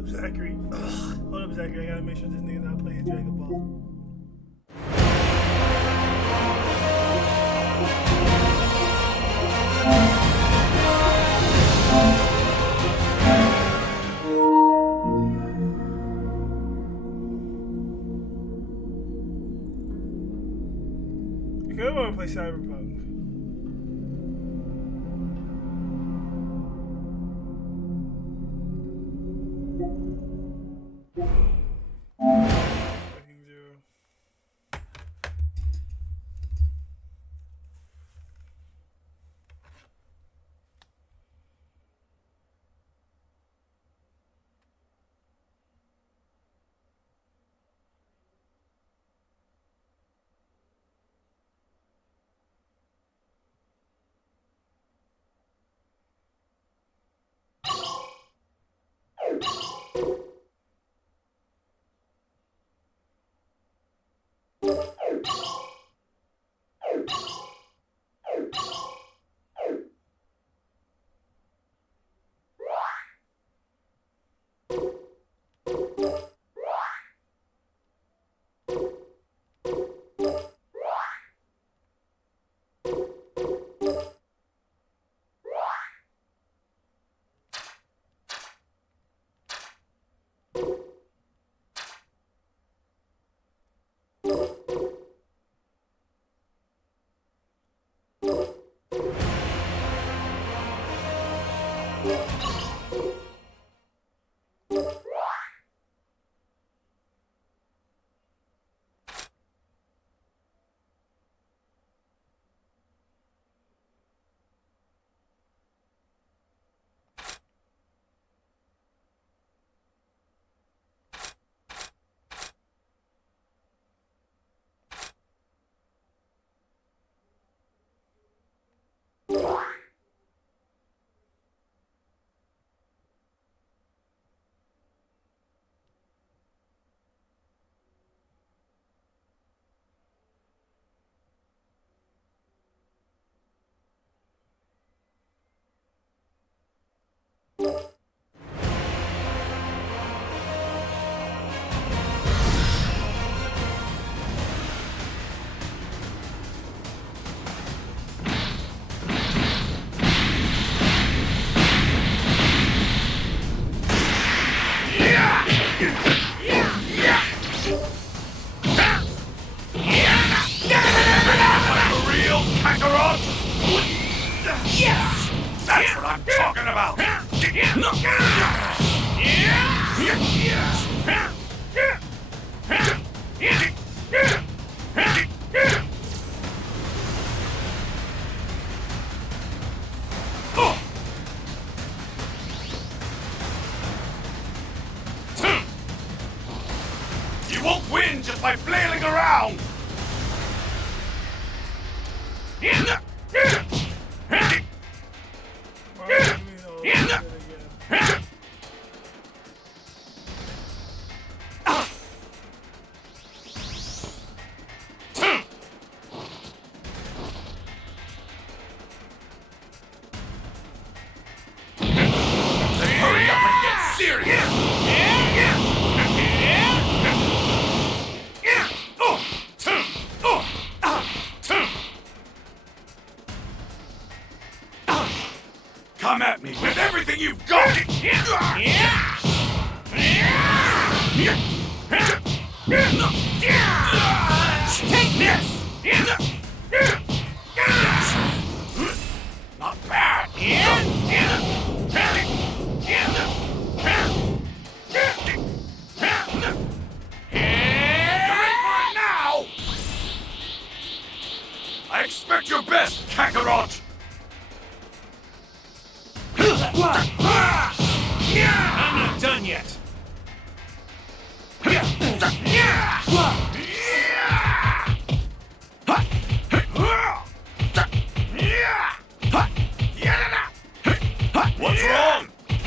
up, Zachery? Hold up, Zachery. I gotta make sure this nigga not playing Dragon Ball. I want to play Cyberpunk. Fucking zero. You won't win just by flailing around! Hurry up and get serious! Come at me with everything you've got! Take this! Not bad! You're in for it now! I expect your best, Kakarot! I'm not done yet. What's wrong?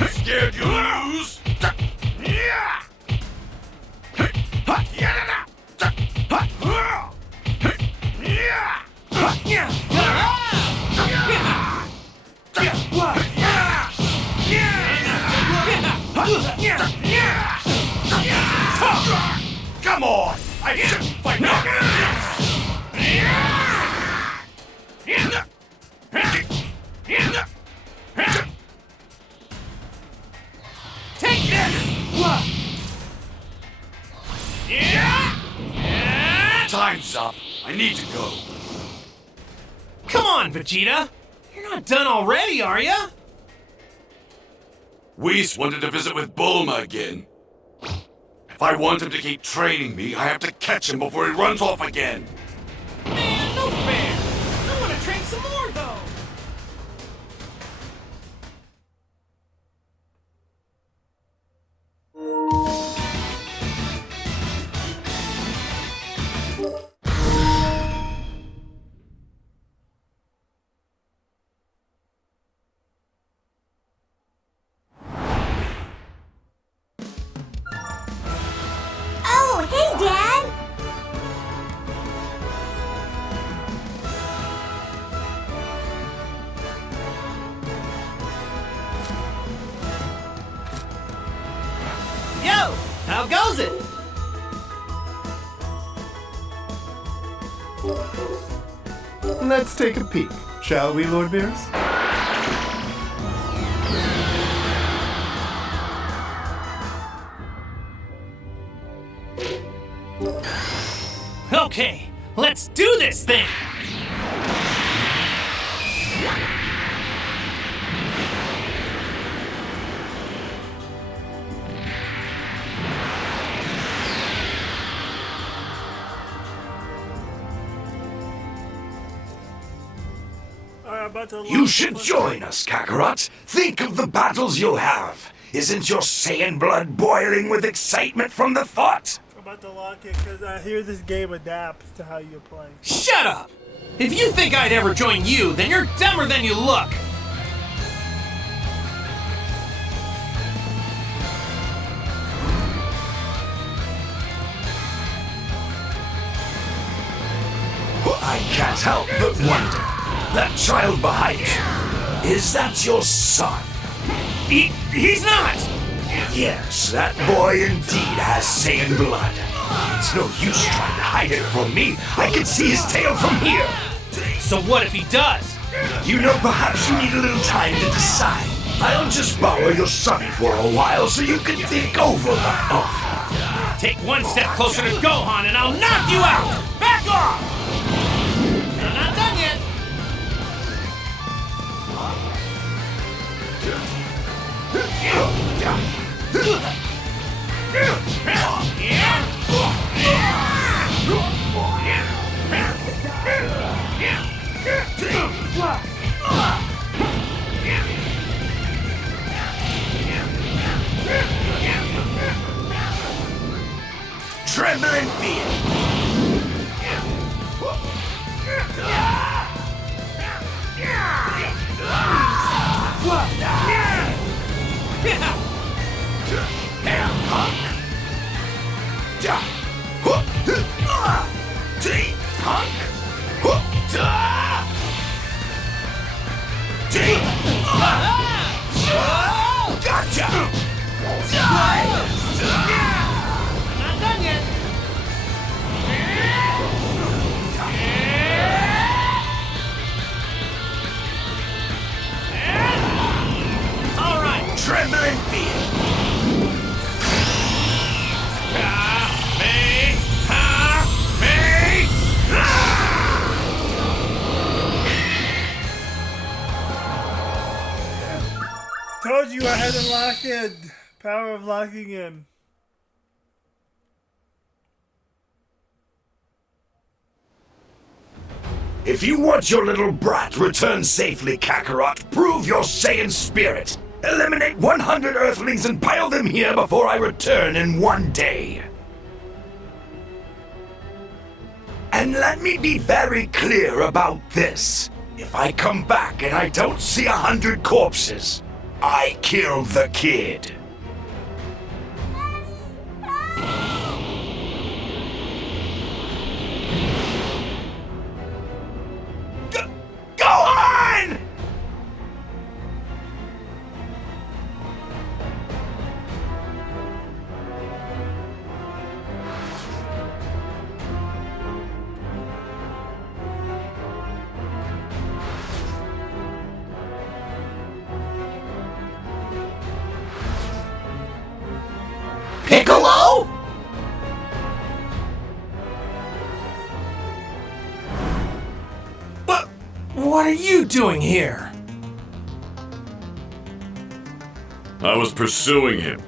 Scared you lose? Time's up. I need to go. Come on, Vegeta! You're not done already, are ya? Whis wanted to visit with Bulma again. If I want him to keep training me, I have to catch him before he runs off again. Man, no fair! I want to train some more, though! Oh, hey, Dad! Yo! How goes it? Let's take a peek, shall we, Lord Beerus? Okay, let's do this thing! Alright, about to You should join us, Kakarot. Think of the battles you'll have. Isn't your Saiyan blood boiling with excitement from the thought? I'm about to lock it because I hear this game adapts to how you play. Shut up! If you think I'd ever join you, then you're dumber than you look! I can't help but wonder. That child behind you, is that your son? He's not! Yes, that boy indeed has Saiyan blood. It's no use trying to hide it from me. I can see his tail from here. So what if he does? You know, perhaps you need a little time to decide. I'll just borrow your son for a while so you can think over the offer. Take one step closer to Gohan and I'll knock you out! Back off! I'm not done yet! Tremble in fear. Gotcha! I'm not done yet! All right! Tremble in fear. Told you I had it locked in. Power of locking in. If you want your little brat returned safely, Kakarot, prove your Saiyan spirit. Eliminate 100 Earthlings and pile them here before I return in one day. And let me be very clear about this. If I come back and I don't see 100 corpses, I killed the kid. Go on! Piccolo? doing here? I was pursuing him.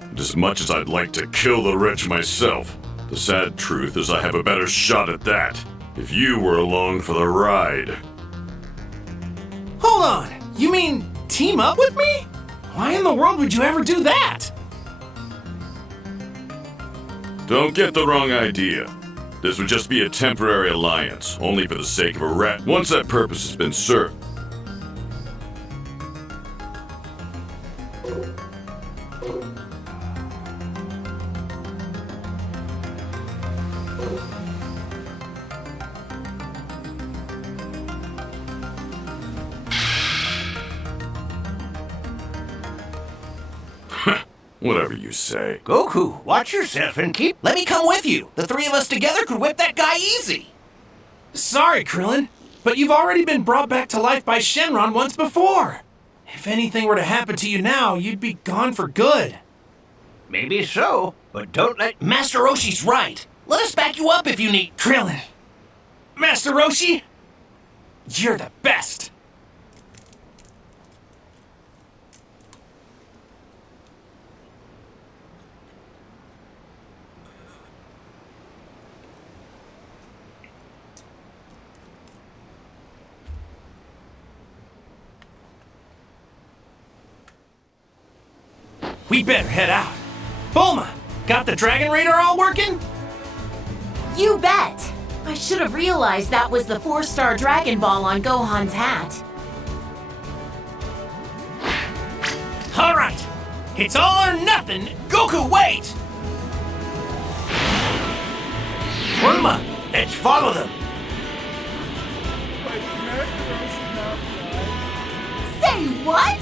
And as much as I'd like to kill the wretch myself, the sad truth is I have a better shot at that if you were along for the ride. Hold on, you mean team up with me? Why in the world would you ever do that? Don't get the wrong idea. This would just be a temporary alliance, only for the sake of a rat. Once that purpose has been served. Whatever you say. Goku, watch yourself and keep... Let me come with you. The three of us together could whip that guy easy. Sorry, Krillin, but you've already been brought back to life by Shenron once before. If anything were to happen to you now, you'd be gone for good. Maybe so, but don't let... Master Roshi's right. Let us back you up if you need... Krillin, Master Roshi, you're the best. We better head out. Bulma, got the Dragon Radar all working? You bet! I should have realized that was the 4-star Dragon Ball on Gohan's hat. All right, it's all or nothing. Goku, wait! Bulma, let's follow them. Wait, did Master Roshi not die? Say what?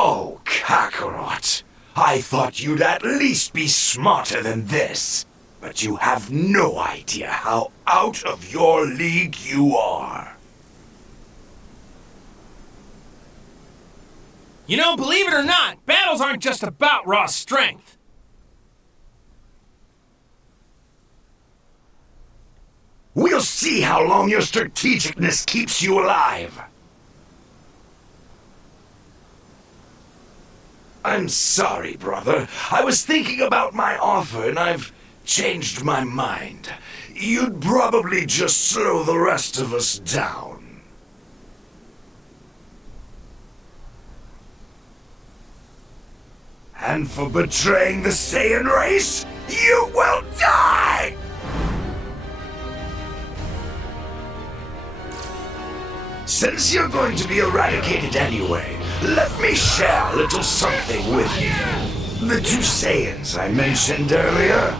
Oh, Kakarot. I thought you'd at least be smarter than this. But you have no idea how out of your league you are. You know, believe it or not, battles aren't just about raw strength. We'll see how long your strategicness keeps you alive. I'm sorry, brother. I was thinking about my offer and I've changed my mind. You'd probably just slow the rest of us down. And for betraying the Saiyan race, you will die! Since you're going to be eradicated anyway, let me share a little something with you. The two Saiyans I mentioned earlier,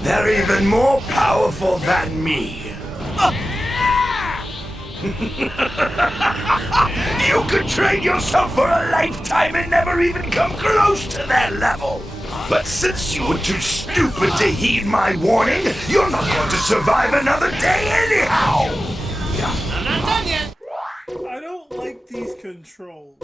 they're even more powerful than me. You could train yourself for a lifetime and never even come close to their level. But since you were too stupid to heed my warning, you're not going to survive another day anyhow. I'm not done yet. I don't like these controls.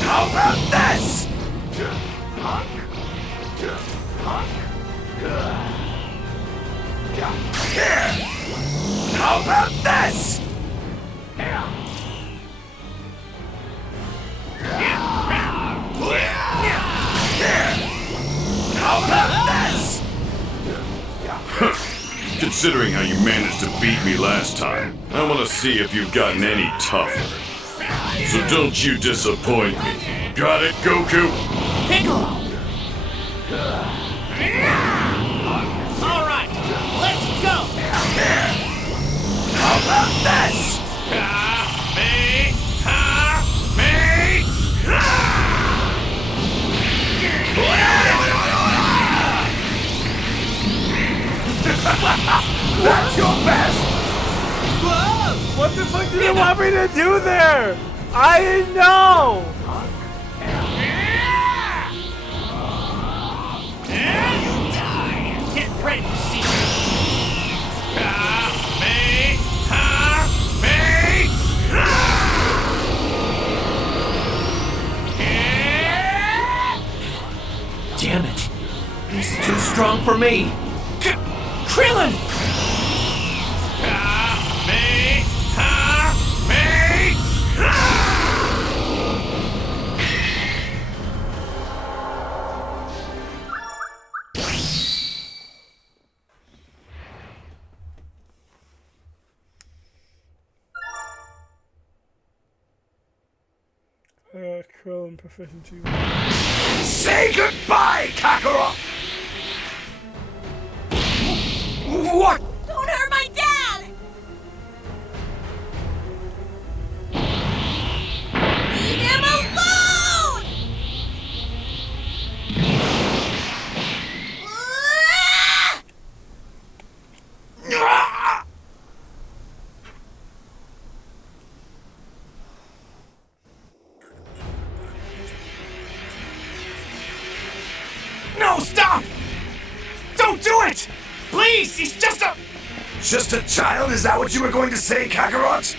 How about this? How about this? How about this? Considering how you managed to beat me last time, I want to see if you've gotten any tougher. So don't you disappoint me. Got it, Goku? Piccolo! All right, let's go! How about this? That's your best! What the fuck did you want me to do there? I didn't know! Get ready to see Damn it! He's too strong for me! Krillin! Krillin proficiency. Say goodbye, Kakarot! What? Don't hurt my dad! Leave him alone! No, stop! Don't do it! Please, he's just a... Just a child? Is that what you were going to say, Kakarot?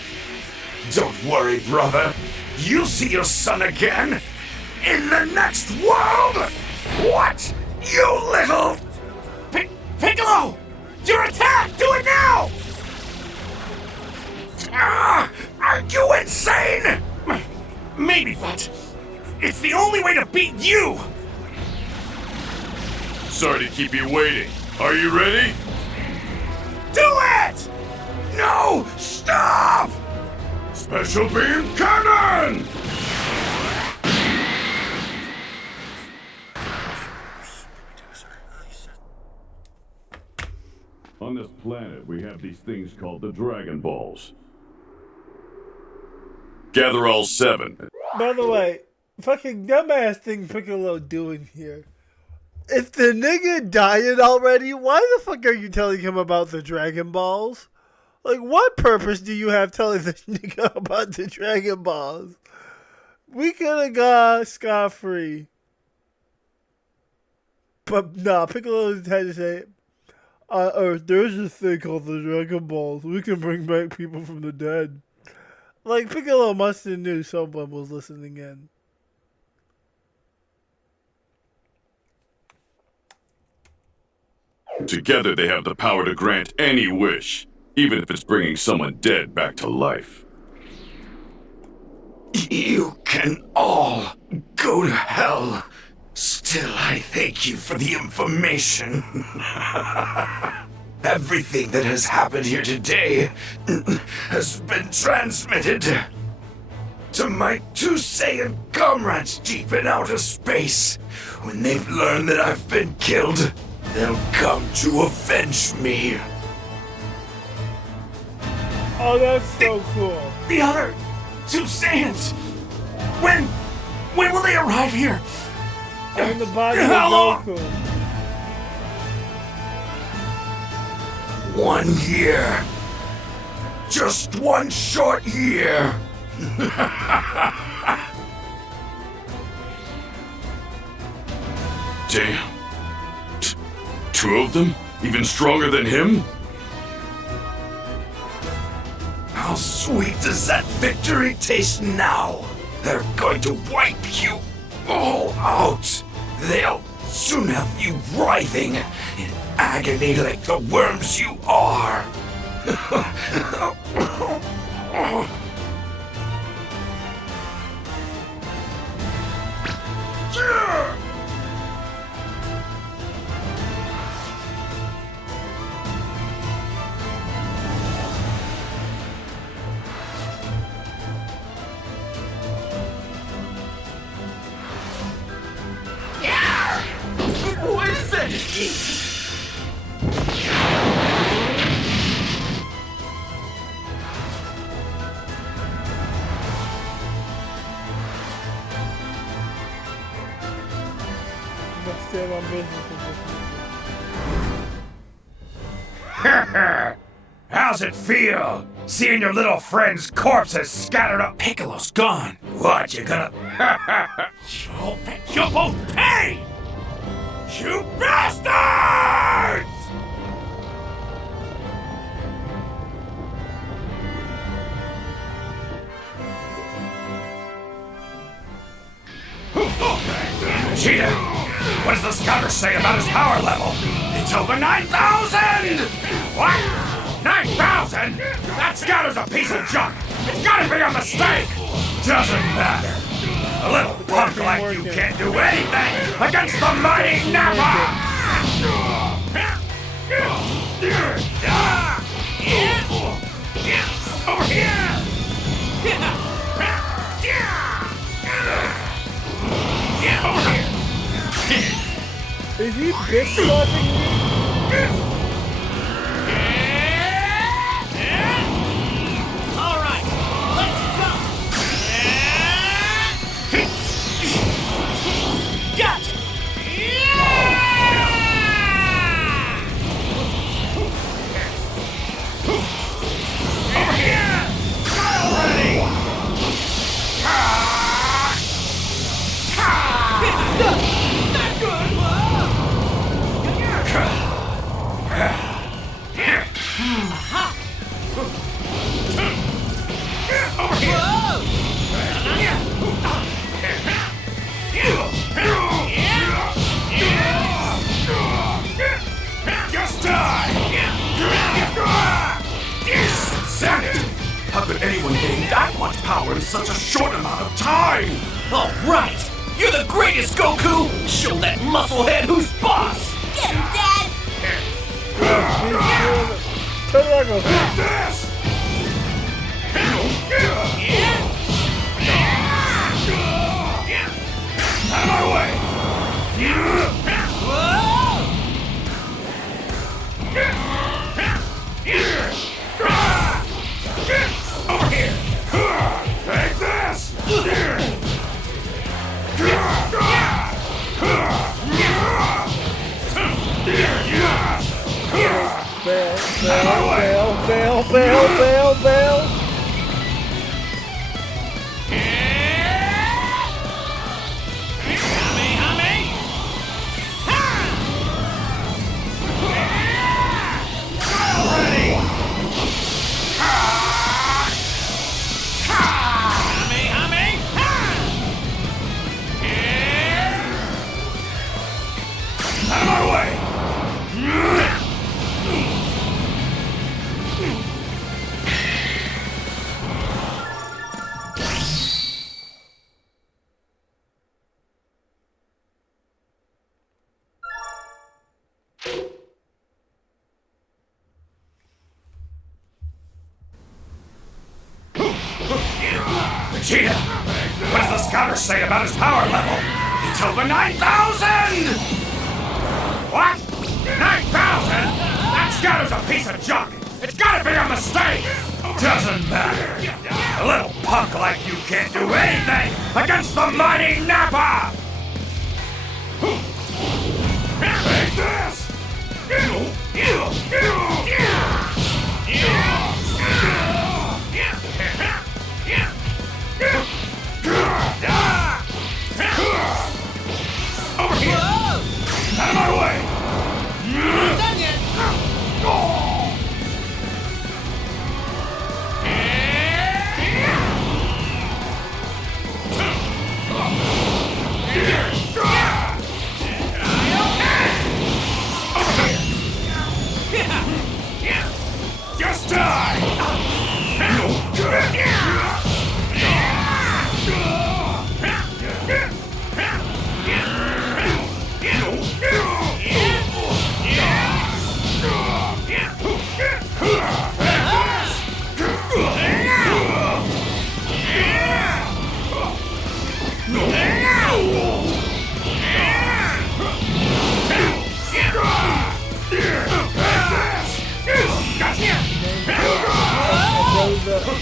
Don't worry, brother. You'll see your son again. In the next world! What? You little... Piccolo! Your attack! Do it now! Are you insane? Maybe, but it's the only way to beat you! Sorry to keep you waiting. Are you ready? Do it! No! Stop! Special Beam Cannon! On this planet, we have these things called the Dragon Balls. Gather all 7. By the way, fucking dumbass thing Piccolo doing here. If the nigga died already, why the fuck are you telling him about the Dragon Balls? Like, what purpose do you have telling this nigga about the Dragon Balls? We could have got scot-free. But nah, Piccolo had to say, Earth, there's this thing called the Dragon Balls. We can bring back people from the dead. Like, Piccolo must have knew someone was listening in. Together they have the power to grant any wish, even if it's bringing someone dead back to life. You can all go to hell. Still, I thank you for the information. Everything that has happened here today has been transmitted to my 2 Saiyan comrades deep in outer space. When they've learned that I've been killed, they'll come to avenge me. Oh, that's so cool. The other 2 Saiyans! When will they arrive here? In the body of How long? Goku. 1 year. Just 1 short year. Damn. 2 of them? Even stronger than him? How sweet does that victory taste now? They're going to wipe you all out. They'll soon have you writhing in agony like the worms you are. What is that? Let's stand on business with How's it feel? Seeing your little friend's corpses scattered up. Piccolo's gone. What, you gonna... You'll both pay! You bastards! Cheetah, what does the scouter say about his power level? It's over 9,000! What? 9,000? That scouter's a piece of junk! It's gotta be a mistake! Doesn't matter. A little punk like you can't do anything against the mighty Nappa! Over here! Over here! Is he bitch slapping me? All right, let's go. Gotcha. Over here! Die already! Not good. Over here! Just die! Send it! How could anyone gain that much power in such a short amount of time? All right, you're the greatest, Goku. Show that musclehead who's boss. Get him, Dad! Turn around, go. This! Out of my way! Over here! Take this! Bail. Out of my way! Vegeta! What does the scouter say about his power level? It's over 9,000! What? 9,000? That scouter's a piece of junk! It's gotta be a mistake! Doesn't matter. A little punk like you can't do anything against the mighty Nappa! Take this! Over here! Out of my way! Done yet?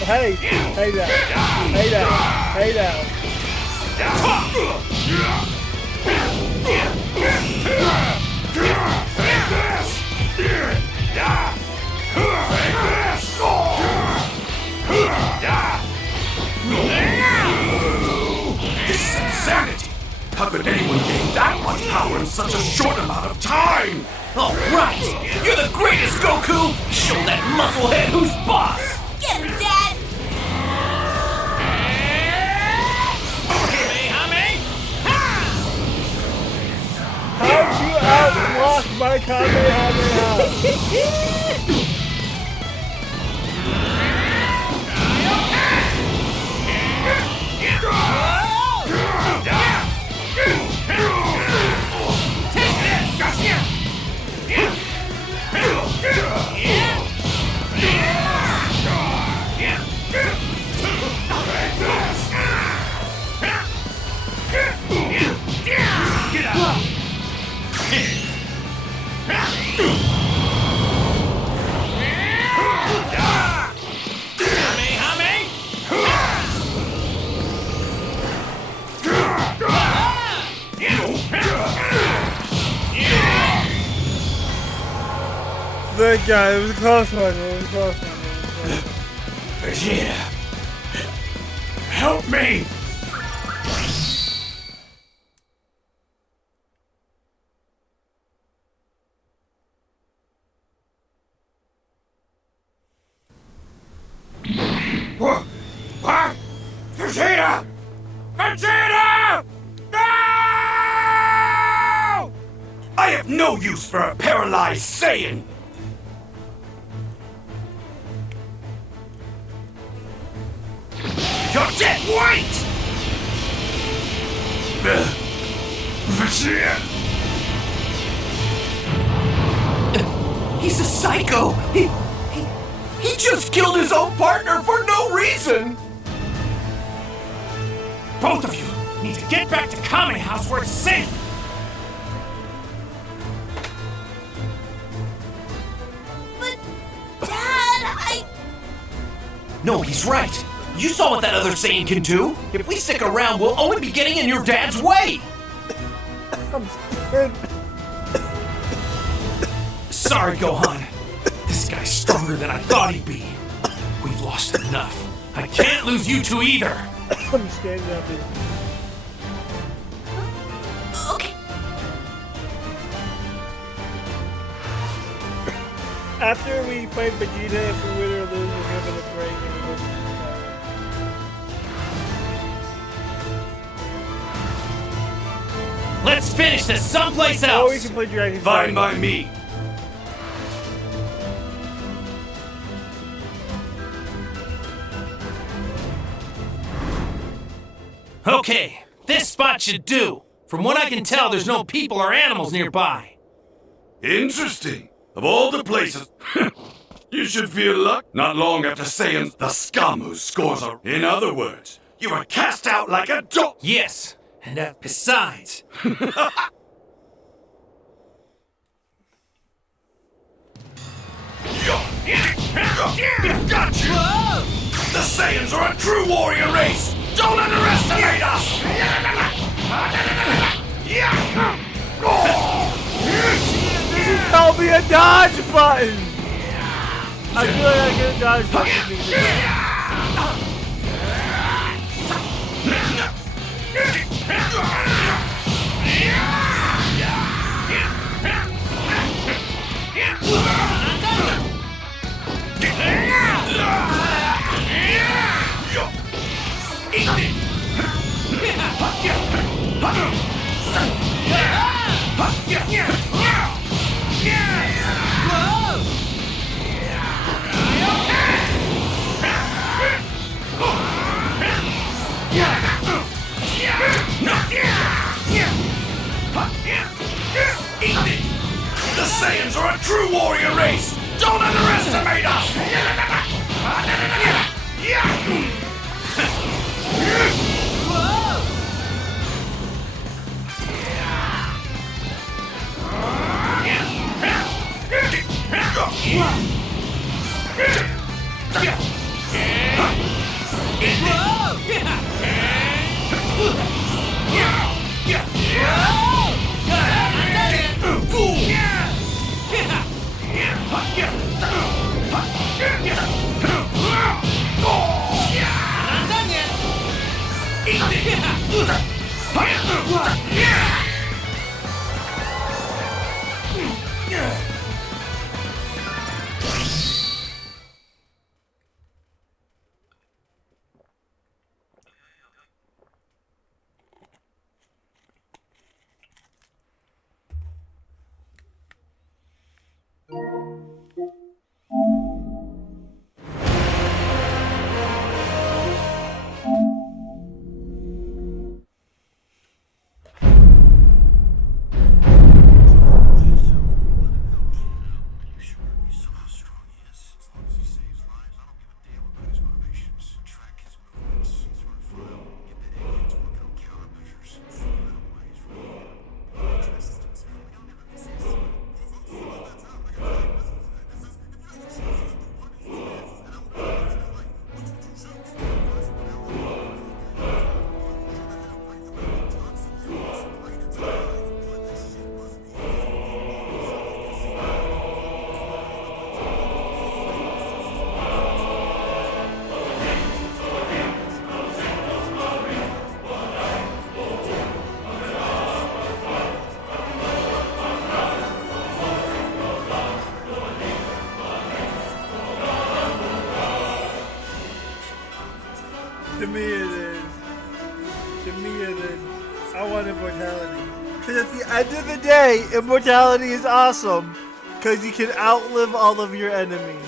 Hey now. Hey now. Hey now. This is insanity! How could anyone gain that much power in such a short amount of time? All right, you're the greatest, Goku. Show that musclehead who's boss. Get him, Dad! How'd you outblock my Kamehameha? That guy, it was a close one, Vegeta, help me! What? Vegeta! Vegeta! No! I have no use for a paralyzed Saiyan! You're dead white! Vegeta! He's a psycho. He just killed his own partner for no reason. Both of you need to get back to Kame House where it's safe. But, Dad, No, he's right. You saw what that other Saiyan can do. If we stick around, we'll only be getting in your dad's way. Sorry, Gohan. This guy's stronger than I thought he'd be. We've lost enough. I can't lose you two either. I'm standing up here. okay. After we fight Vegeta, if we win or lose, we'll give it a break and we'll go to Skyrim. Let's finish this someplace Or else. we can play Dragon Fine Ball. by me. Okay, this spot should do. From what I can tell, there's no people or animals nearby. Interesting. Of all the places, you should feel luck. Not long after Saiyans, the scum who scores are. In other words, you were cast out like a dog. Yes, and besides, Got you! The Saiyans are a true warrior race! Don't underestimate us! Tell me a dodge button! I feel like I get a dodge button. The Saiyans are a true warrior race! Don't underestimate us! To me it is. To me it is. I want immortality. Because at the end of the day, immortality is awesome. Because you can outlive all of your enemies.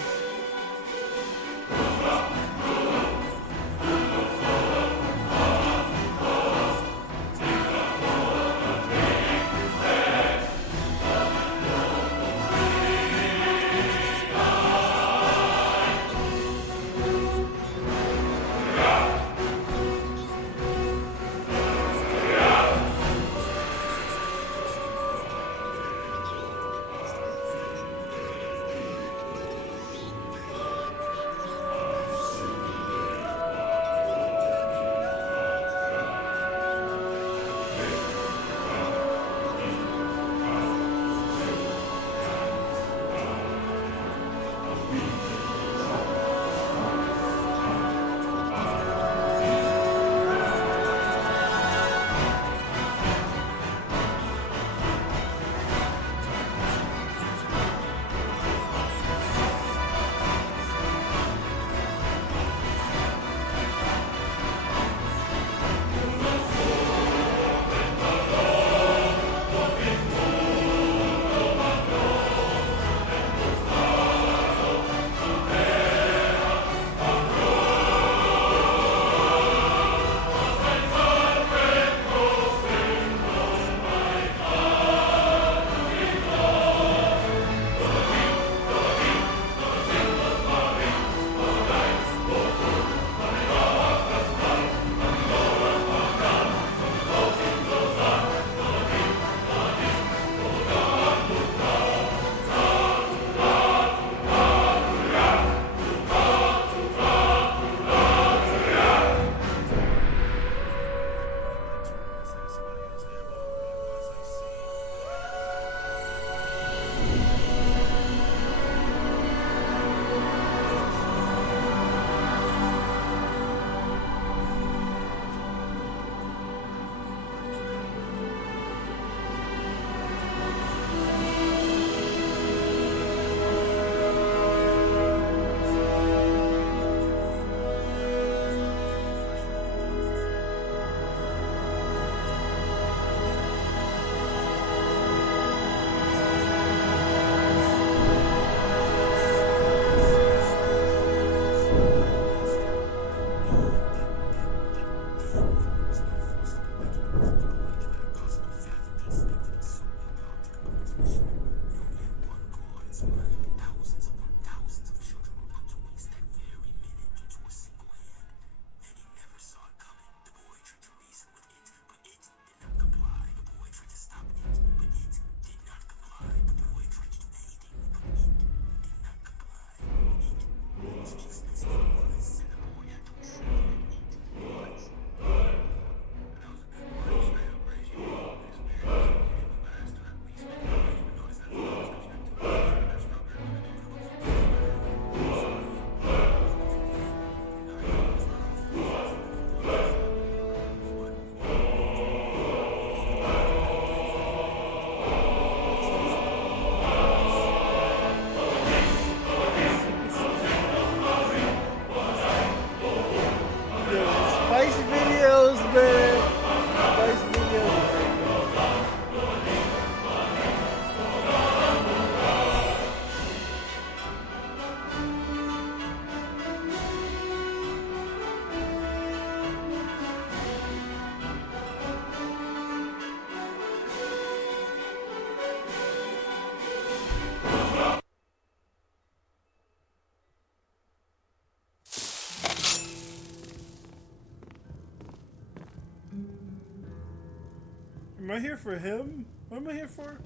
Am I here for him? What am I here for?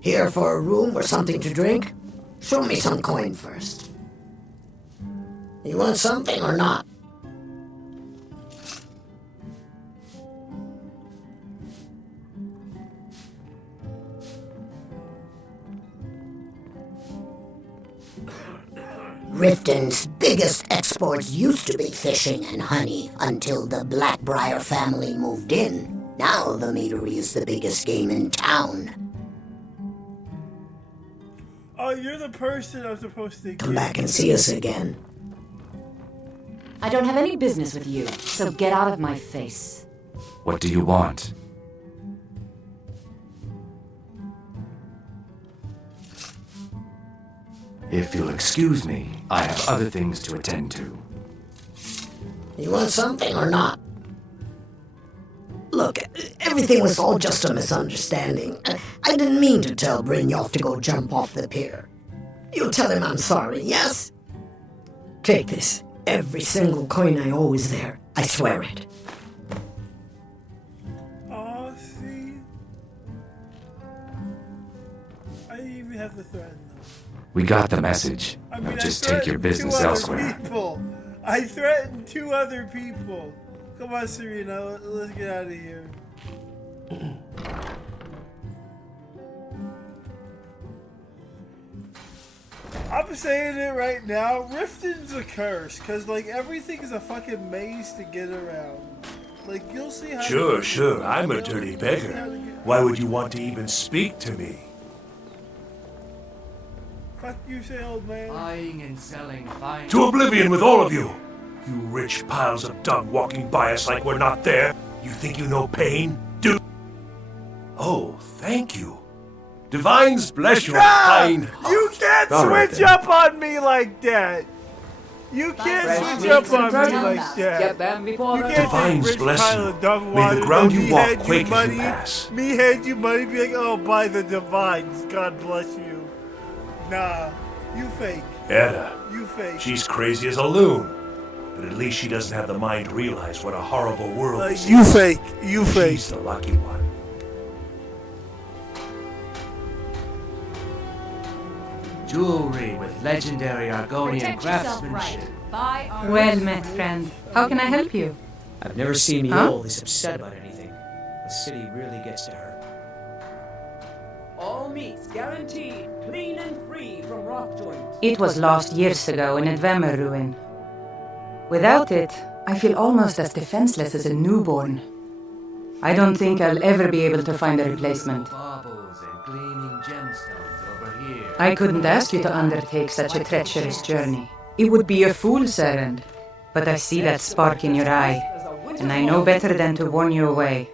Here for a room or something to drink? Show me some coin first. You want something or not? Riften's biggest exports used to be fishing and honey until the Blackbriar family moved in. Now the meadery is the biggest game in town. Oh, you're the person I'm supposed to Come back and see us again. I don't have any business with you, so get out of my face. What do you want? If you'll excuse me, I have other things to attend to. You want something or not? Look, everything was all just a misunderstanding. I didn't mean to tell Brynjolf to go jump off the pier. You'll tell him I'm sorry, yes? Take this. Every single coin I owe is there. I swear it. Oh, see? I didn't even have to threaten them. We got the message. I Now mean, just I take your threatened business 2 other elsewhere. People. I threatened 2 other people. Come on, Serena, let's get out of here. I'm saying it right now, Riften's a curse, cause like everything's a fucking maze to get around. Like you'll see how. Sure, I'm a dirty beggar. Why would you want to even speak to me? Fuck you, say, old man. Buying and selling fine. To oblivion with all of you! You rich piles of dung walking by us like we're not there. You think you know pain? Do. Oh, thank you. Divines bless your kind. You can't All right, switch then. up on me like that. You can't switch up on me like that. Get them before You they're can't Divines take rich bless pile you. of dung May water, the ground then you me walk hand quake as you money, pass. Me hand you money, be like, oh, by the divines, God bless you. Nah, you fake. Edda, You fake. she's crazy as a loon. But at least she doesn't have the mind to realize what a horrible world Like, this you is. fake. You fake. She's the lucky one. Jewelry with legendary Argonian Protect yourself craftsmanship. right. Buy our Well met, friend. How can I help you? I've never seen me Huh? all this upset about anything. The city really gets to her. All meats guaranteed, clean and free from rock joints. It was lost years ago in a Dwemer ruin. Without it, I feel almost as defenseless as a newborn. I don't think I'll ever be able to find a replacement. Baubles and gleaming gemstones over here. I couldn't ask you to undertake such a treacherous journey. It would be a fool's errand. But I see that spark in your eye, and I know better than to warn you away.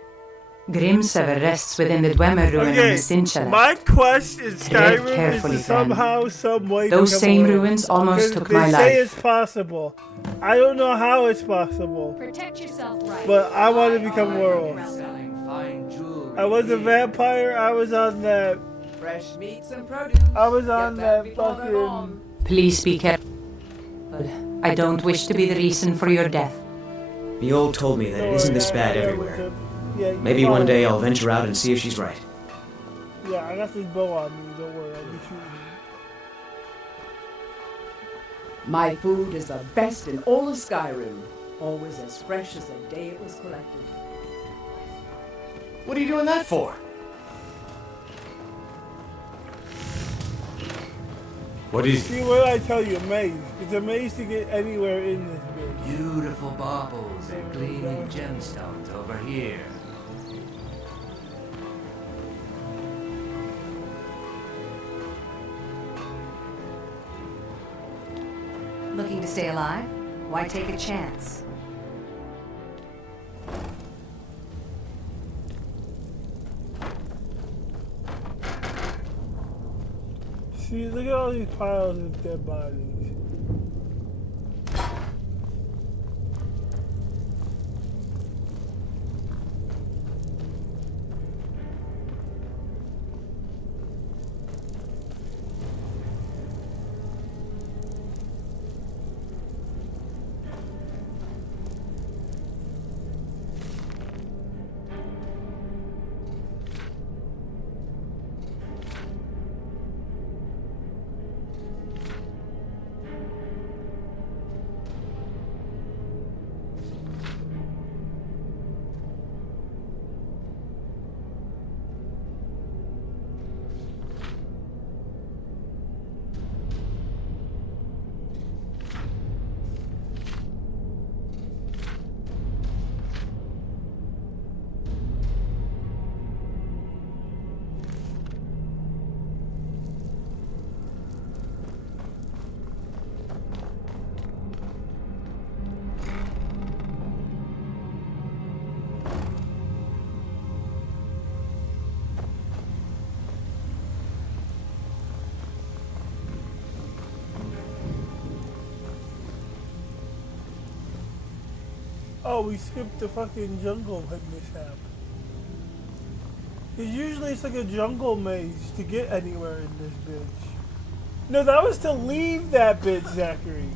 Grimsever rests within the Dwemer ruin on the Sincha. My quest in Tread Skyrim is carefully, to friend. somehow, some way Those become same aware. ruins almost 'Cause took they my say life. it's possible. I don't know how it's possible, Protect yourself right. but I want to become werewolf. Selling fine jewelry. I was a vampire. I was on that. Fresh meats and produce. I was on Get them that before they're fucking. gone. Please be careful. I don't wish to be the reason for your death. Mjol told me that it isn't this bad everywhere. Maybe one day I'll venture out and see if she's right. Yeah, I got this bow on me. Don't worry, I'll be shooting. My food is the best in all of Skyrim. Always as fresh as the day it was collected. What are you doing that for? What is See what I tell you, a maze. It's a maze to get anywhere in this bitch. Beautiful baubles and gleaming gemstones over here. Looking to stay alive? Why take a chance? See, look at all these piles of dead bodies. Oh, we skipped the fucking jungle mishap. Because usually it's like a jungle maze to get anywhere in this bitch. No, that was to leave that bitch, Zachery.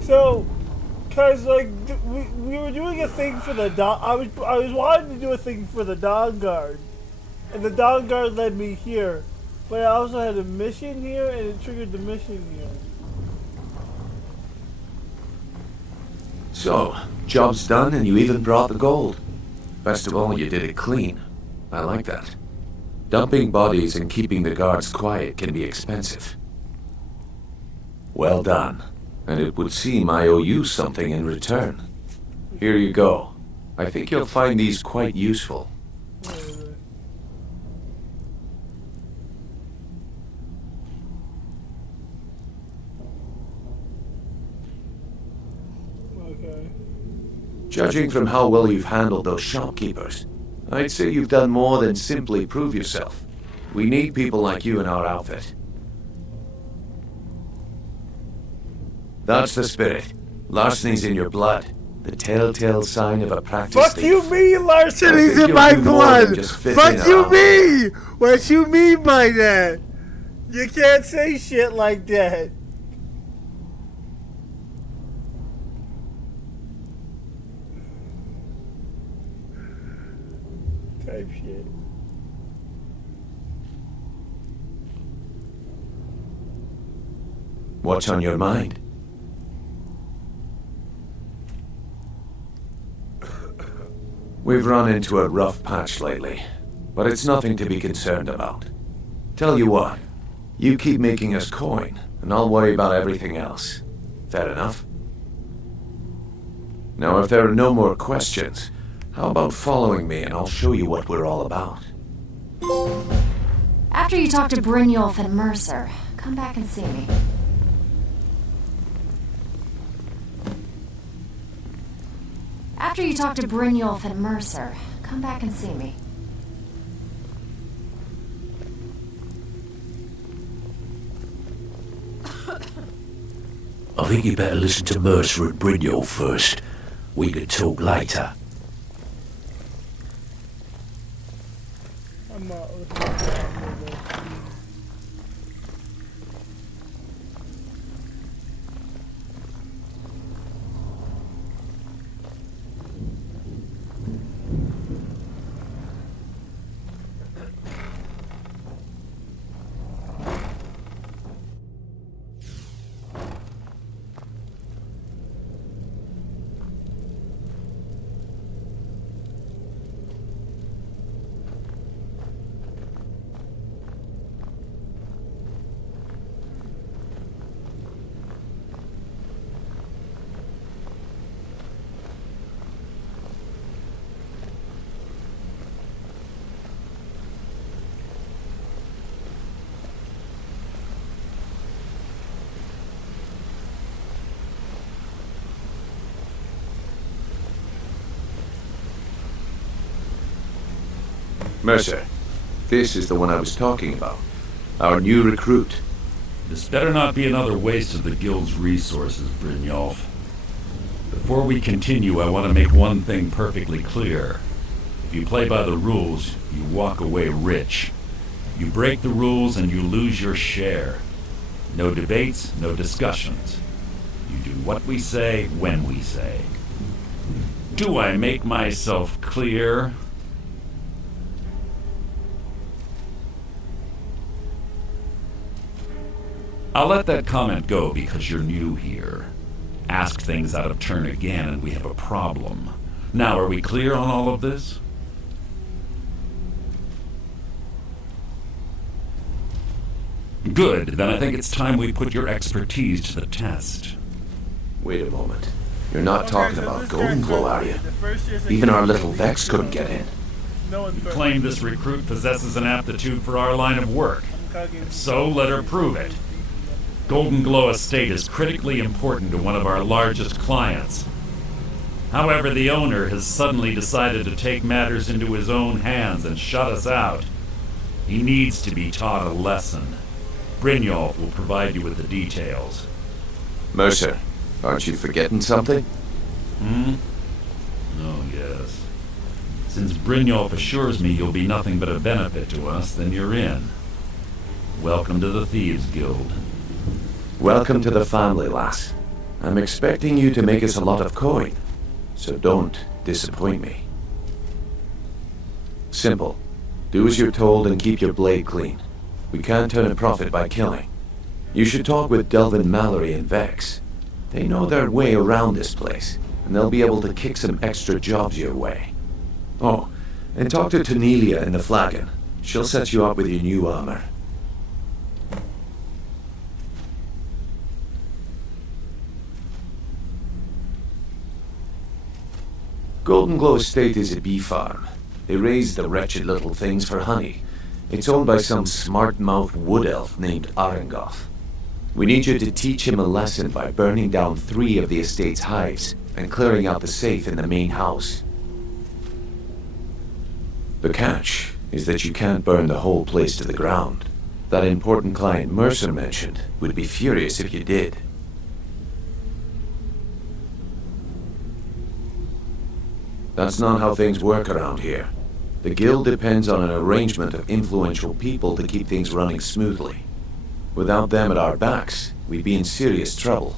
So, cause like we were doing a thing for the dog. I was wanting to do a thing for the dog guard, and the dog guard led me here. But I also had a mission here, and it triggered the mission here. So, job's done and you even brought the gold. Best of all, you did it clean. I like that. Dumping bodies and keeping the guards quiet can be expensive. Well done. And it would seem I owe you something in return. Here you go. I think you'll find these quite useful. Judging from how well you've handled those shopkeepers, I'd say you've done more than simply prove yourself. We need people like you in our outfit. That's the spirit. Larceny's in your blood. The telltale sign of a practiced Fuck thief. you mean larceny's in my blood? Fuck you mean? What you mean by that? You can't say shit like that. Type shit. What's on your mind? We've run into a rough patch lately, but it's nothing to be concerned about. Tell you what, you keep making us coin, and I'll worry about everything else. Fair enough? Now, if there are no more questions, how about following me and I'll show you what we're all about? After you talk to Brynjolf and Mercer, come back and see me. After you talk to Brynjolf and Mercer, come back and see me. I think you better listen to Mercer and Brynjolf first. We can talk later. I'm not listening to that. Mercer, This is the one I was talking about. Our new recruit. This better not be another waste of the Guild's resources, Brynjolf. Before we continue, I want to make one thing perfectly clear. If you play by the rules, you walk away rich. You break the rules and you lose your share. No debates, no discussions. You do what we say, when we say. Do I make myself clear? I'll let that comment go because you're new here. Ask things out of turn again and we have a problem. Now, are we clear on all of this? Good, then I think it's time we put your expertise to the test. Wait a moment. You're not talking about Golden Glow, are you? Even our little Vex couldn't get in. You claim this recruit possesses an aptitude for our line of work. If so, let her prove it. Golden Glow Estate is critically important to one of our largest clients. However, the owner has suddenly decided to take matters into his own hands and shut us out. He needs to be taught a lesson. Brynjolf will provide you with the details. Mercer, aren't you forgetting something? Oh, yes. Since Brynjolf assures me you'll be nothing but a benefit to us, then you're in. Welcome to the Thieves Guild. Welcome to the family, lass. I'm expecting you to make us a lot of coin, so don't disappoint me. Simple. Do as you're told and keep your blade clean. We can't turn a profit by killing. You should talk with Delvin Mallory and Vex. They know their way around this place, and they'll be able to kick some extra jobs your way. Oh, and talk to Tanelia in the Flagon. She'll set you up with your new armor. Golden Glow Estate is a bee farm. They raise the wretched little things for honey. It's owned by some smart-mouthed wood elf named Arengoth. We need you to teach him a lesson by burning down 3 of the estate's hives and clearing out the safe in the main house. The catch is that you can't burn the whole place to the ground. That important client Mercer mentioned would be furious if you did. That's not how things work around here. The guild depends on an arrangement of influential people to keep things running smoothly. Without them at our backs, we'd be in serious trouble.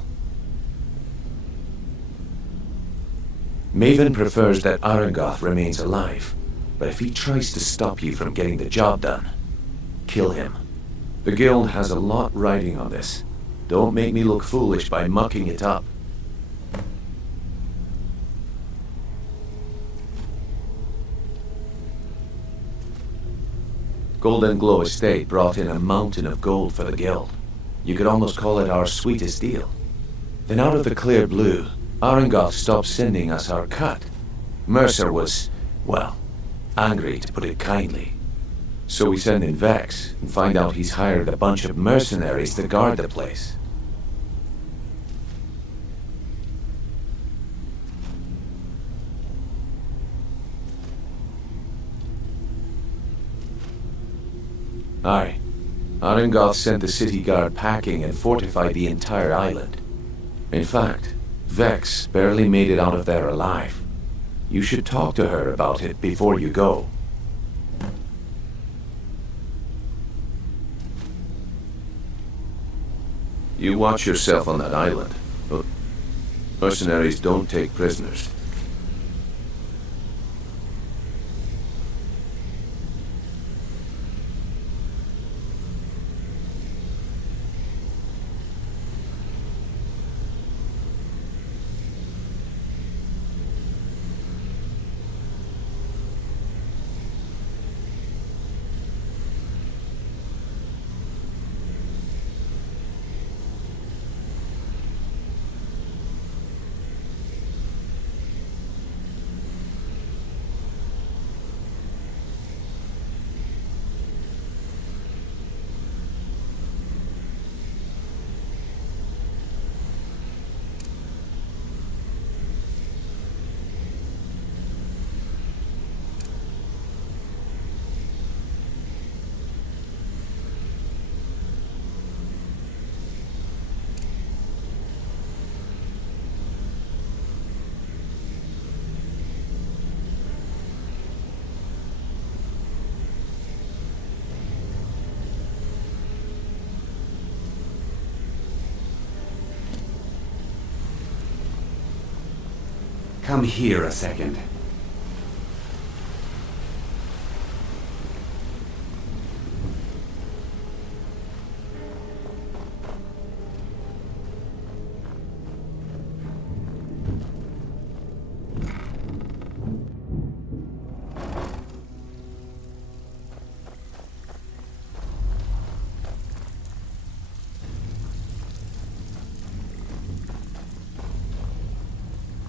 Maven prefers that Arengoth remains alive, but if he tries to stop you from getting the job done, kill him. The guild has a lot riding on this. Don't make me look foolish by mucking it up. Golden Glow Estate brought in a mountain of gold for the guild. You could almost call it our sweetest deal. Then out of the clear blue, Arengoth stopped sending us our cut. Mercer was, well, angry to put it kindly. So we send in Vex and find out he's hired a bunch of mercenaries to guard the place. Aye. Arengoth sent the city guard packing and fortified the entire island. In fact, Vex barely made it out of there alive. You should talk to her about it before you go. You watch yourself on that island. But mercenaries don't take prisoners. come here a second.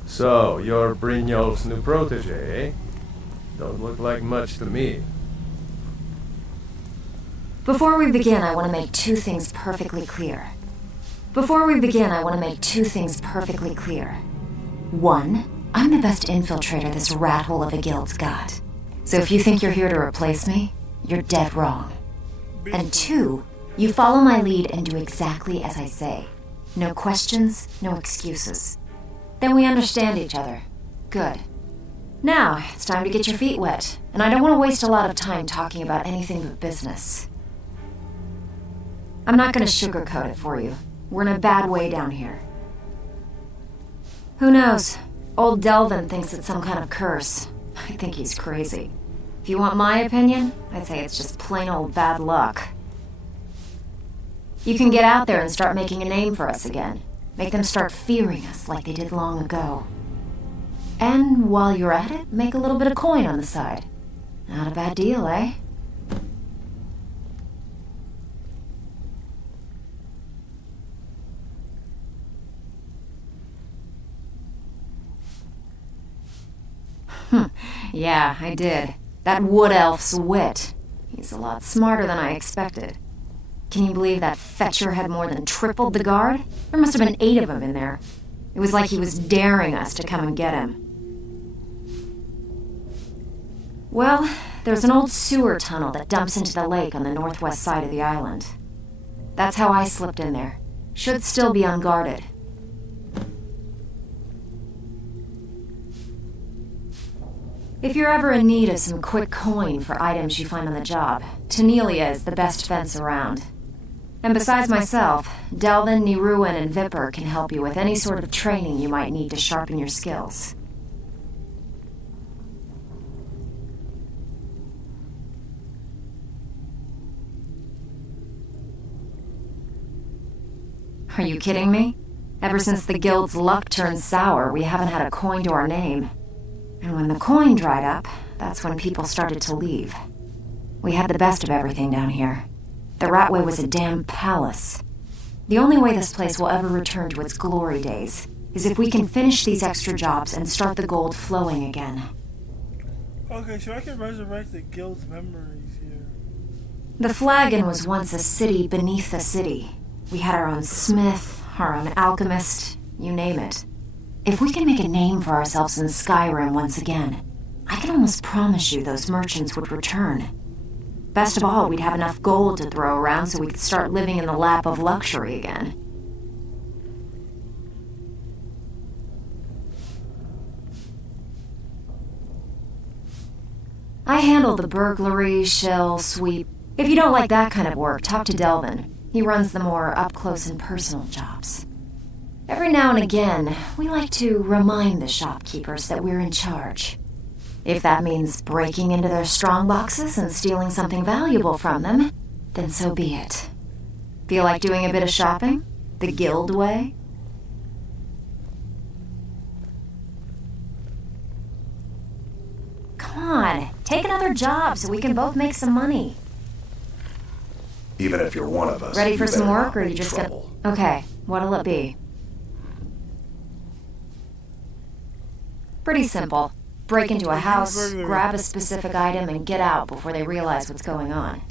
So, you're Brynjolf's new protege, eh? Don't look like much to me. Before we begin, I want to make two things perfectly clear. One, I'm the best infiltrator this rat hole of a guild's got. So if you think you're here to replace me, you're dead wrong. And two, you follow my lead and do exactly as I say. No questions, no excuses. Then we understand each other. Good. Now, it's time to get your feet wet, and I don't want to waste a lot of time talking about anything but business. I'm not going to sugarcoat it for you. We're in a bad way down here. Who knows? Old Delvin thinks it's some kind of curse. I think he's crazy. If you want my opinion, I'd say it's just plain old bad luck. You can get out there and start making a name for us again. Make them start fearing us like they did long ago. And while you're at it, make a little bit of coin on the side. Not a bad deal, eh? Yeah, I did. That wood elf's wit. He's a lot smarter than I expected. Can you believe that fetcher had more than tripled the guard? There must have been 8 of them in there. It was like he was daring us to come and get him. Well, there's an old sewer tunnel that dumps into the lake on the northwest side of the island. That's how I slipped in there. Should still be unguarded. If you're ever in need of some quick coin for items you find on the job, Tanelia is the best fence around. And besides myself, Delvin, Niruin, and Vipper can help you with any sort of training you might need to sharpen your skills. Are you kidding me? Ever since the guild's luck turned sour, we haven't had a coin to our name. And when the coin dried up, that's when people started to leave. We had the best of everything down here. The Ratway was a damn palace. The only way this place will ever return to its glory days is if we can finish these extra jobs and start the gold flowing again. Okay, so I can resurrect the guild's memories here. The Flagon was once a city beneath a city. We had our own smith, our own alchemist, you name it. If we can make a name for ourselves in Skyrim once again, I can almost promise you those merchants would return. Best of all, we'd have enough gold to throw around so we could start living in the lap of luxury again. I handle the burglary, shell, sweep. If you don't like that kind of work, talk to Delvin. He runs the more up-close and personal jobs. Every now and again, we like to remind the shopkeepers that we're in charge. If that means breaking into their strong boxes and stealing something valuable from them, then so be it. Feel like doing a bit of shopping? The guild way? Come on, take another job so we can both make some money. Even if you're one of us. Ready for you some better work, not or are make you just trouble. gonna... Okay, what'll it be? Pretty simple. Break into a house, grab a specific item, and get out before they realize what's going on.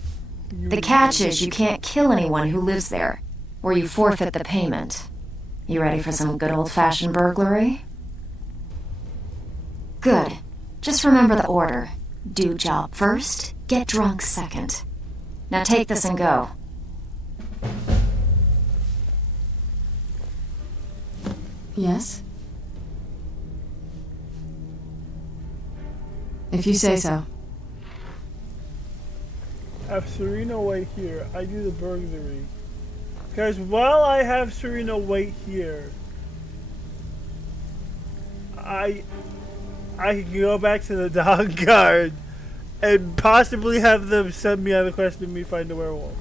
The catch is you can't kill anyone who lives there, or you forfeit the payment. You ready for some good old-fashioned burglary? Good. Just remember the order. Do job first, get drunk second. Now take this and go. Yes? If you say so. Have Serena wait here. I do the burglary. Guys, while I have Serena wait here, I can go back to the dog guard and possibly have them send me on a quest to me find a werewolf.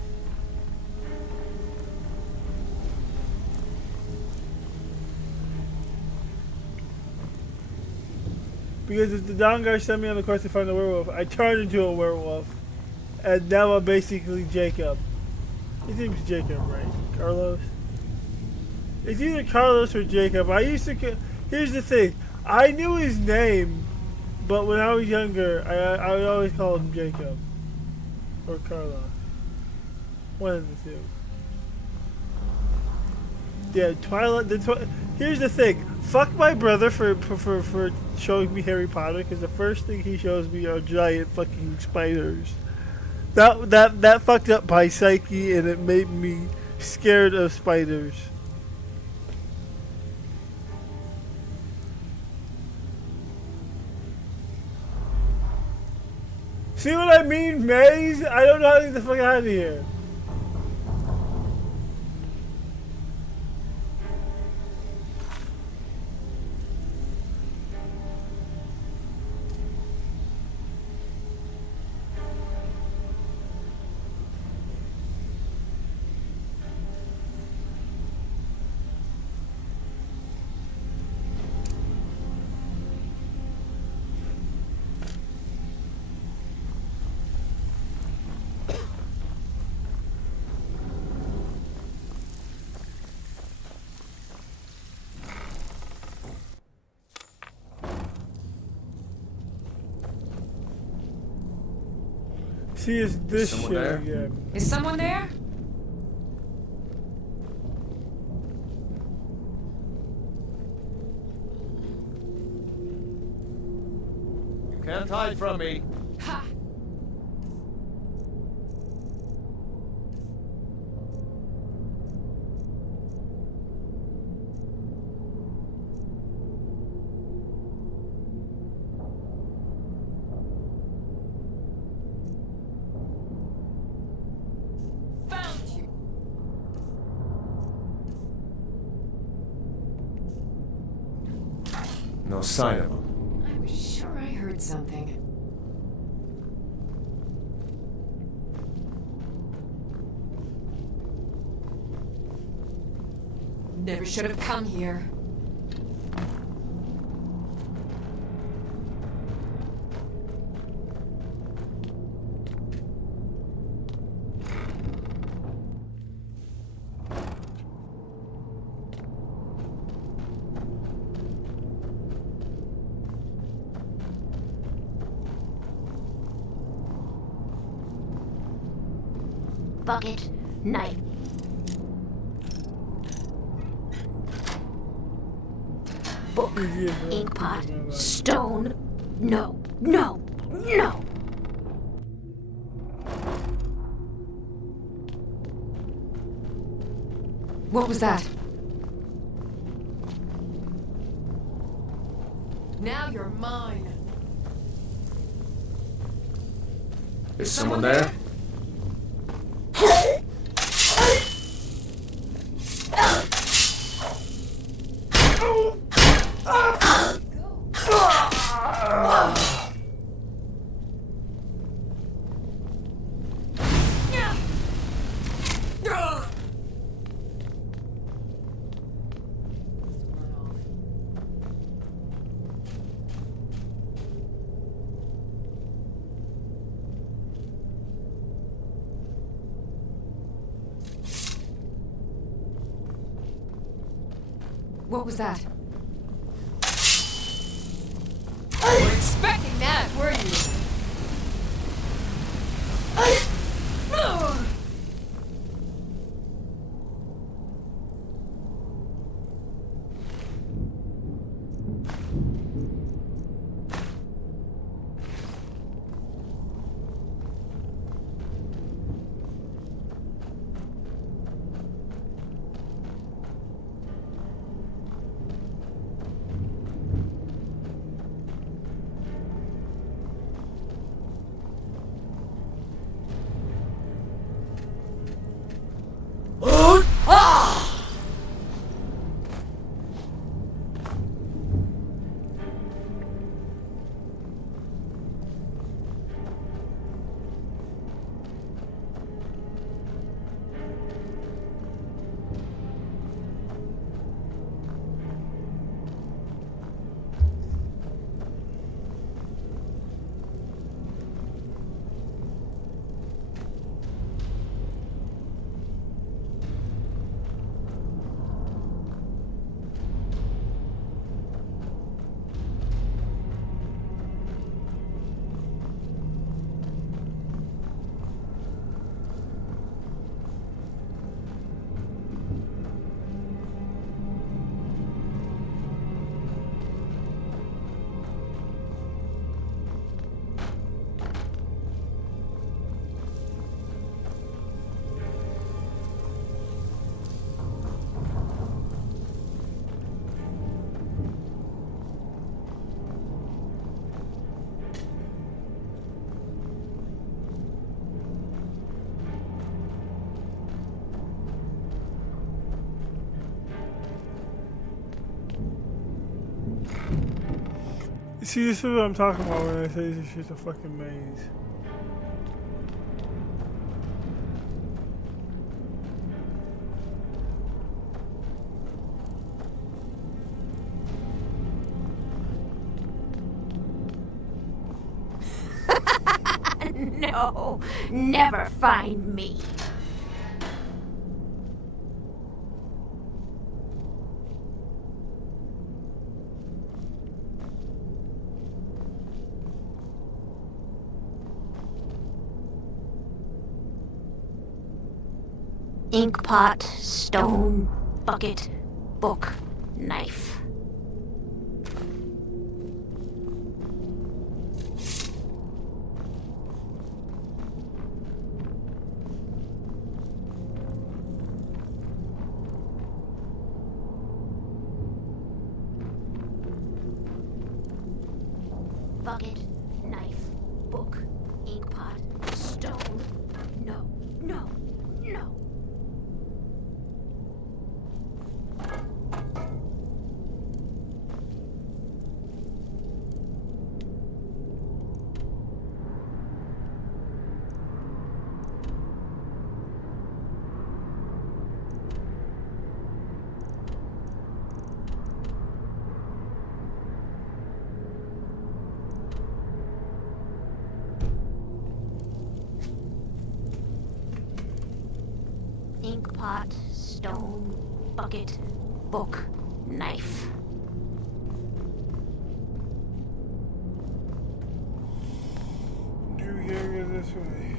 Because if the dog guard send me on the quest to find a werewolf, I turn into a werewolf, and now I'm basically Jacob. His name's Jacob, right? Carlos? It's either Carlos or Jacob. Here's the thing. I knew his name, but when I was younger, I would always call him Jacob. Or Carlos. One of the two. Yeah, Twilight. Here's the thing. Fuck my brother for showing me Harry Potter, because the first thing he shows me are giant fucking spiders. That fucked up my psyche, and it made me scared of spiders. See what I mean, Maze? I don't know how to get the fuck out of here. See, is this shit there? again. Is someone there? You can't hide from me. Ha! No sign of him. I was sure I heard something. Never should have come here. Bucket, knife. Book, ink pot, stone. No, no, no. What was that? Now you're mine. Is someone there? What was that? You were expecting that, were you? See, this is what I'm talking about when I say this shit's a fucking maze. No, never find me. Inkpot, stone, bucket, book, knife. Bucket, knife, book, inkpot, stone. No, no, no. Inkpot, stone, bucket, book, knife. Do we gotta go this way?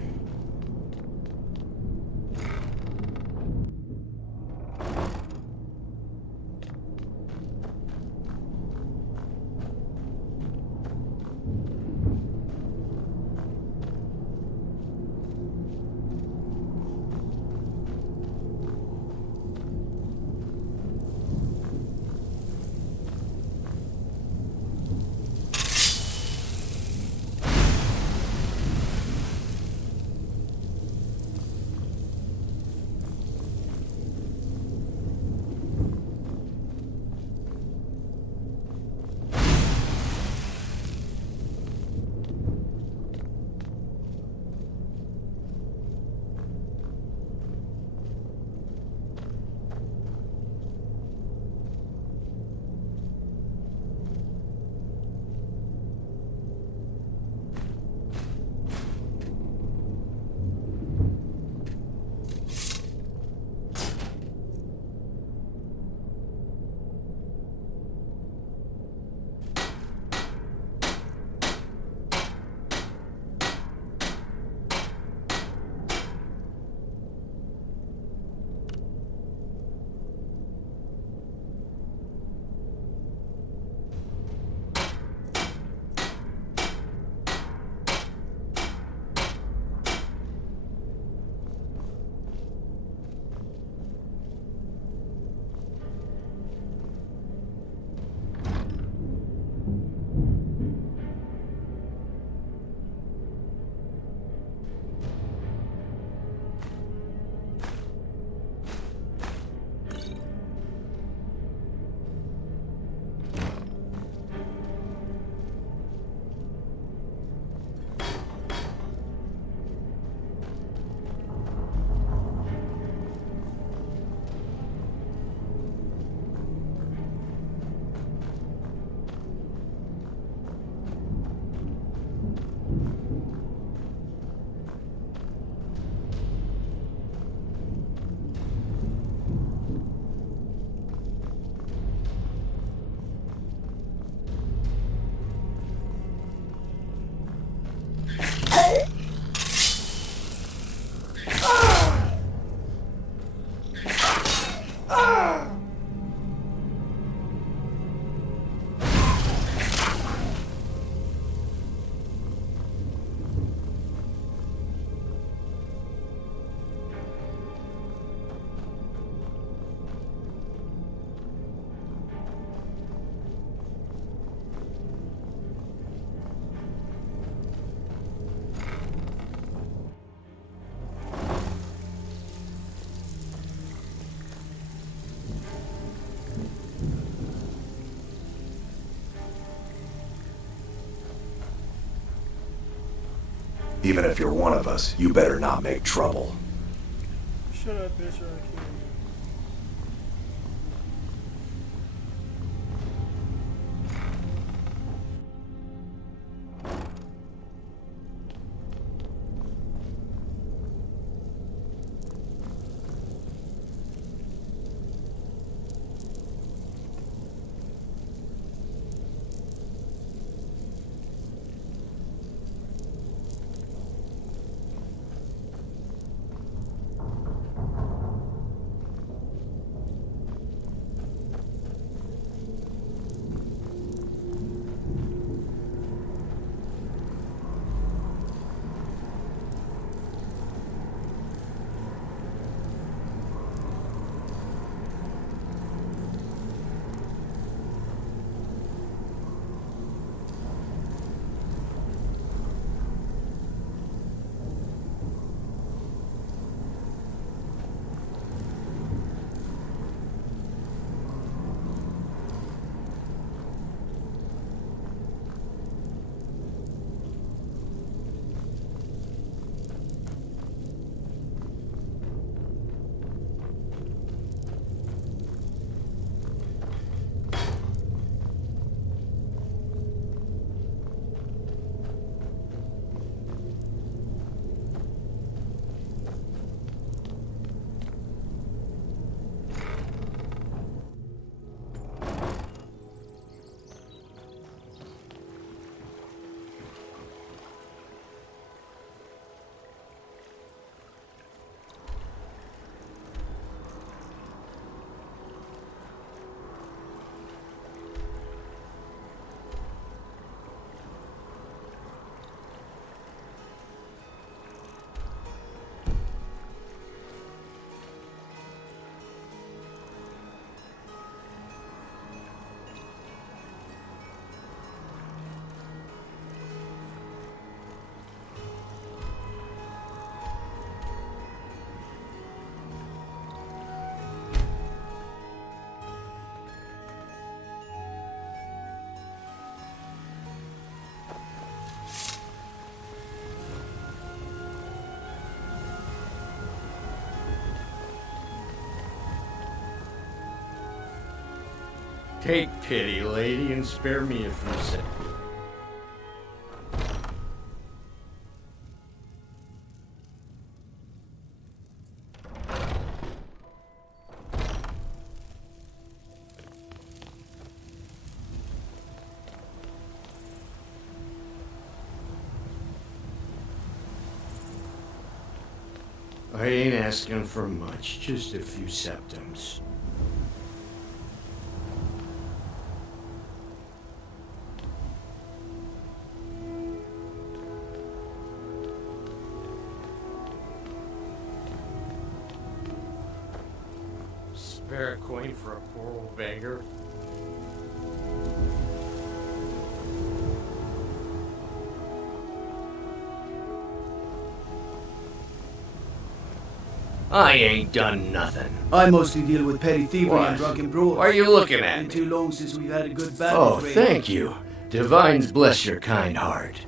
Even if you're one of us, you better not make trouble. Shut up, bitch, or I kill you. Take pity, lady, and spare me a few seconds. I ain't asking for much, just a few septums. Spare a coin for a poor old beggar? I ain't done nothing. I mostly deal with petty thievery What? and drunken brawls. Why are you looking at Been me? too long since we've had a good battle. Oh, thank you. Divines bless your kind heart.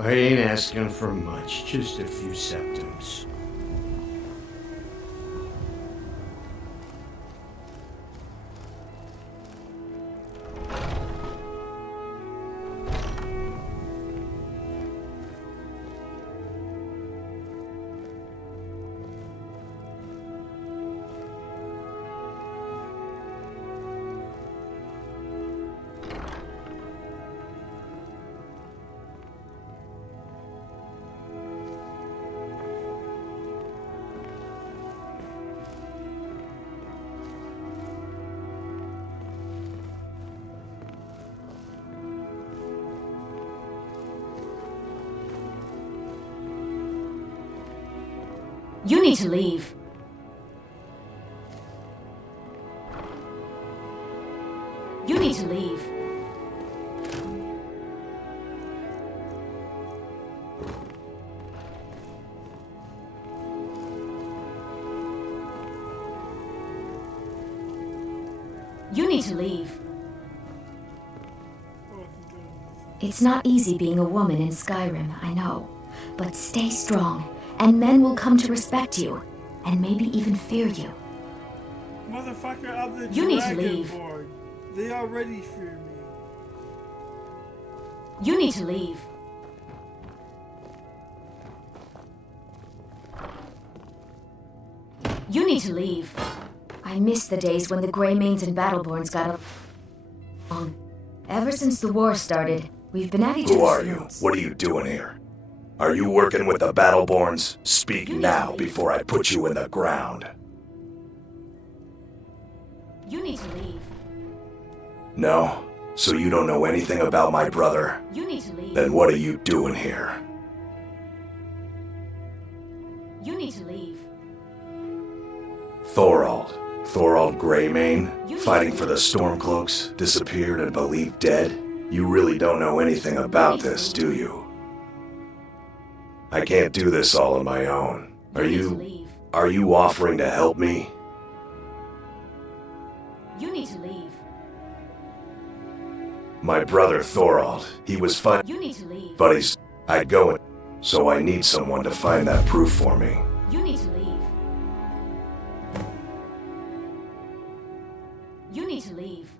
I ain't asking for much, just a few septums. You need to leave. You need to leave. You need to leave. It's not easy being a woman in Skyrim, I know. But stay strong, and men will come to respect you, and maybe even fear you. Motherfucker, I'm the You need to leave. Dragonborn. They already fear me. You need to leave. You need to leave. I miss the days when the Greymanes and Battleborns got along. Ever since the war started, we've been at each other's Who are you? throats. What are you doing here? Are you working with the Battleborns? Speak now before I put you in the ground. You need to leave. No? So you don't know anything about my brother? You need to leave. Then what are you doing here? You need to leave. Thorald Greymane, fighting for the Stormcloaks, disappeared and believed dead? You really don't know anything about this, do you? I can't do this all on my own. Are you offering to help me? You need to leave. My brother Thorald, he was fine. You need to leave. But I'd go in, so I need someone to find that proof for me. You need to leave. You need to leave.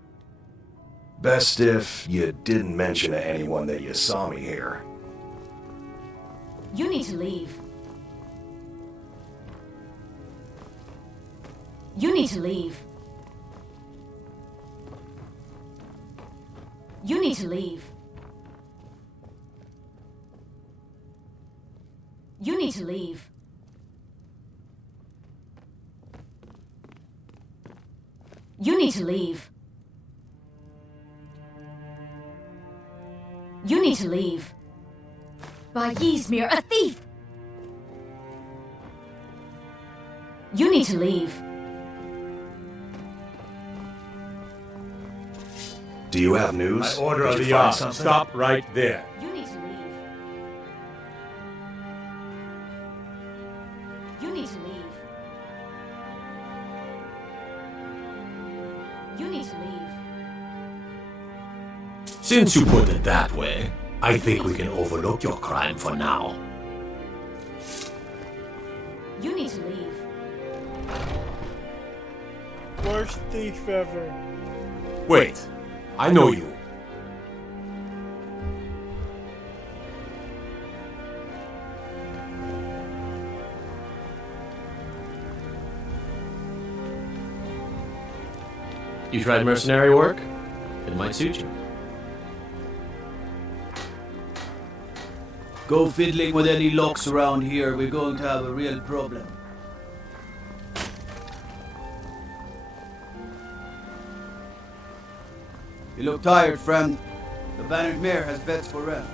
Best if you didn't mention to anyone that you saw me here. You need to leave. You need to leave. You need to leave. You need to leave. You need to leave. You need to leave. By Ysmir, a thief! You need to leave. Do you have news? I order Did of you the find yacht. something? Stop right there. You need to leave. You need to leave. You need to leave. Since you put it that way, I think we can overlook your crime for now. You need to leave. Worst thief ever. Wait, I know you. You tried mercenary work? It might suit you. Go fiddling with any locks around here, we're going to have a real problem. You look tired, friend. The Bannered Mare has beds for rent.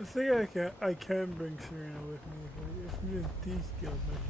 I think I can bring Serena with me if we did these guild missions.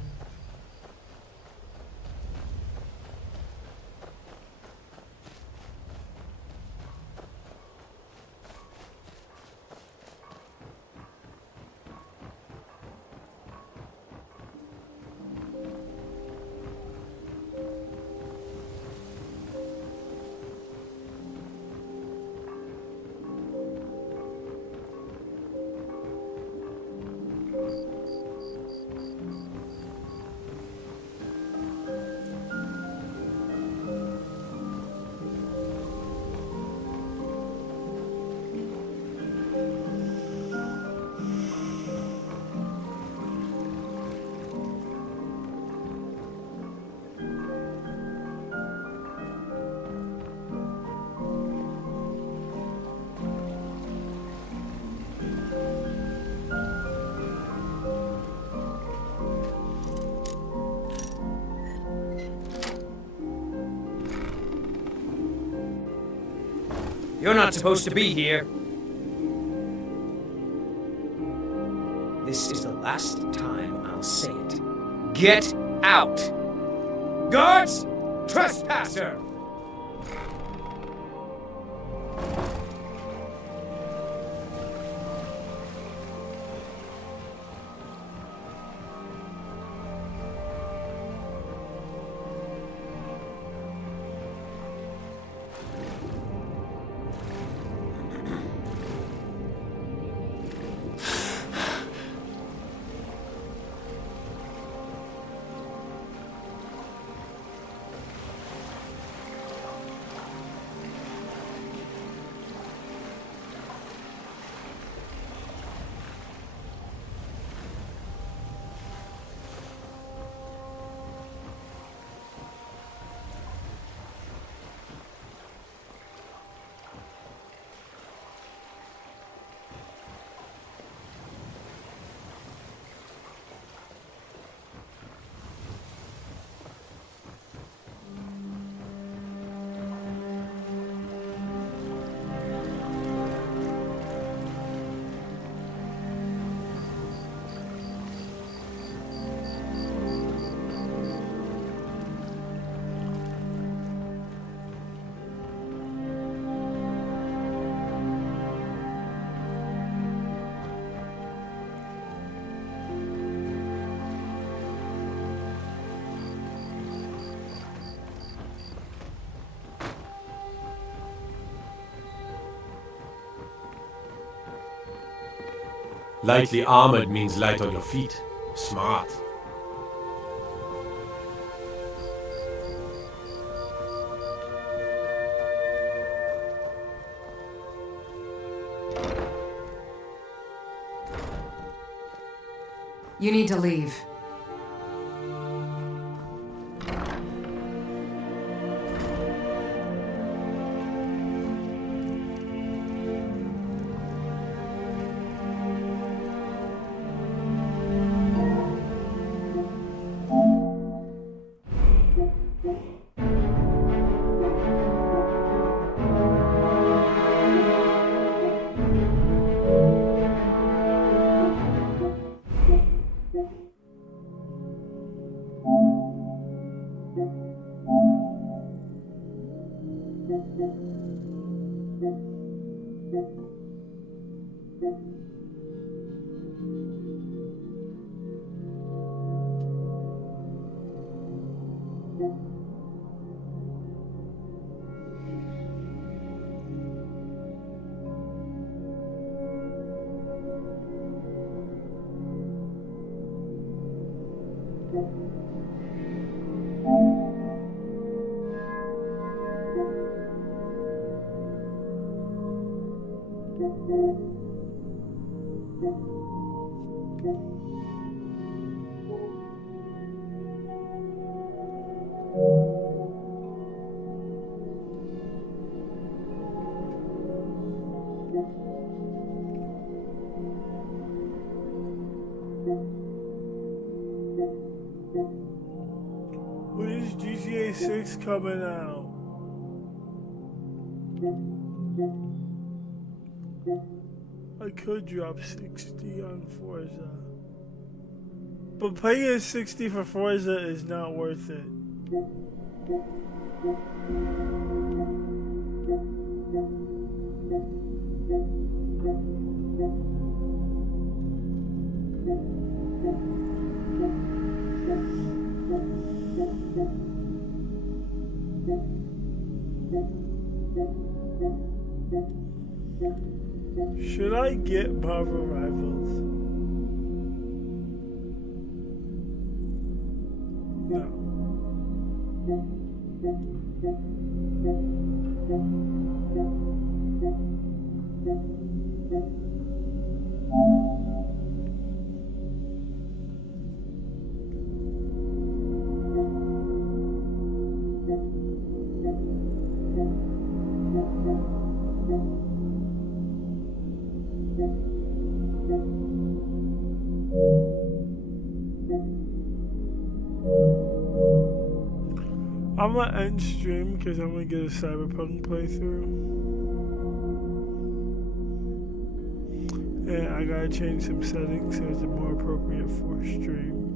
You're not supposed to be here. This is the last time I'll say it. Get out! Guards! Trespasser! Lightly armored means light on your feet. Smart. You need to leave. When is GTA 6 coming out? I could drop 60 on Forza. But paying 60 for Forza is not worth it. Should I get Marvel Rivals? No. I'm gonna end stream because I'm gonna get a Cyberpunk playthrough. And I gotta change some settings so it's more appropriate for stream.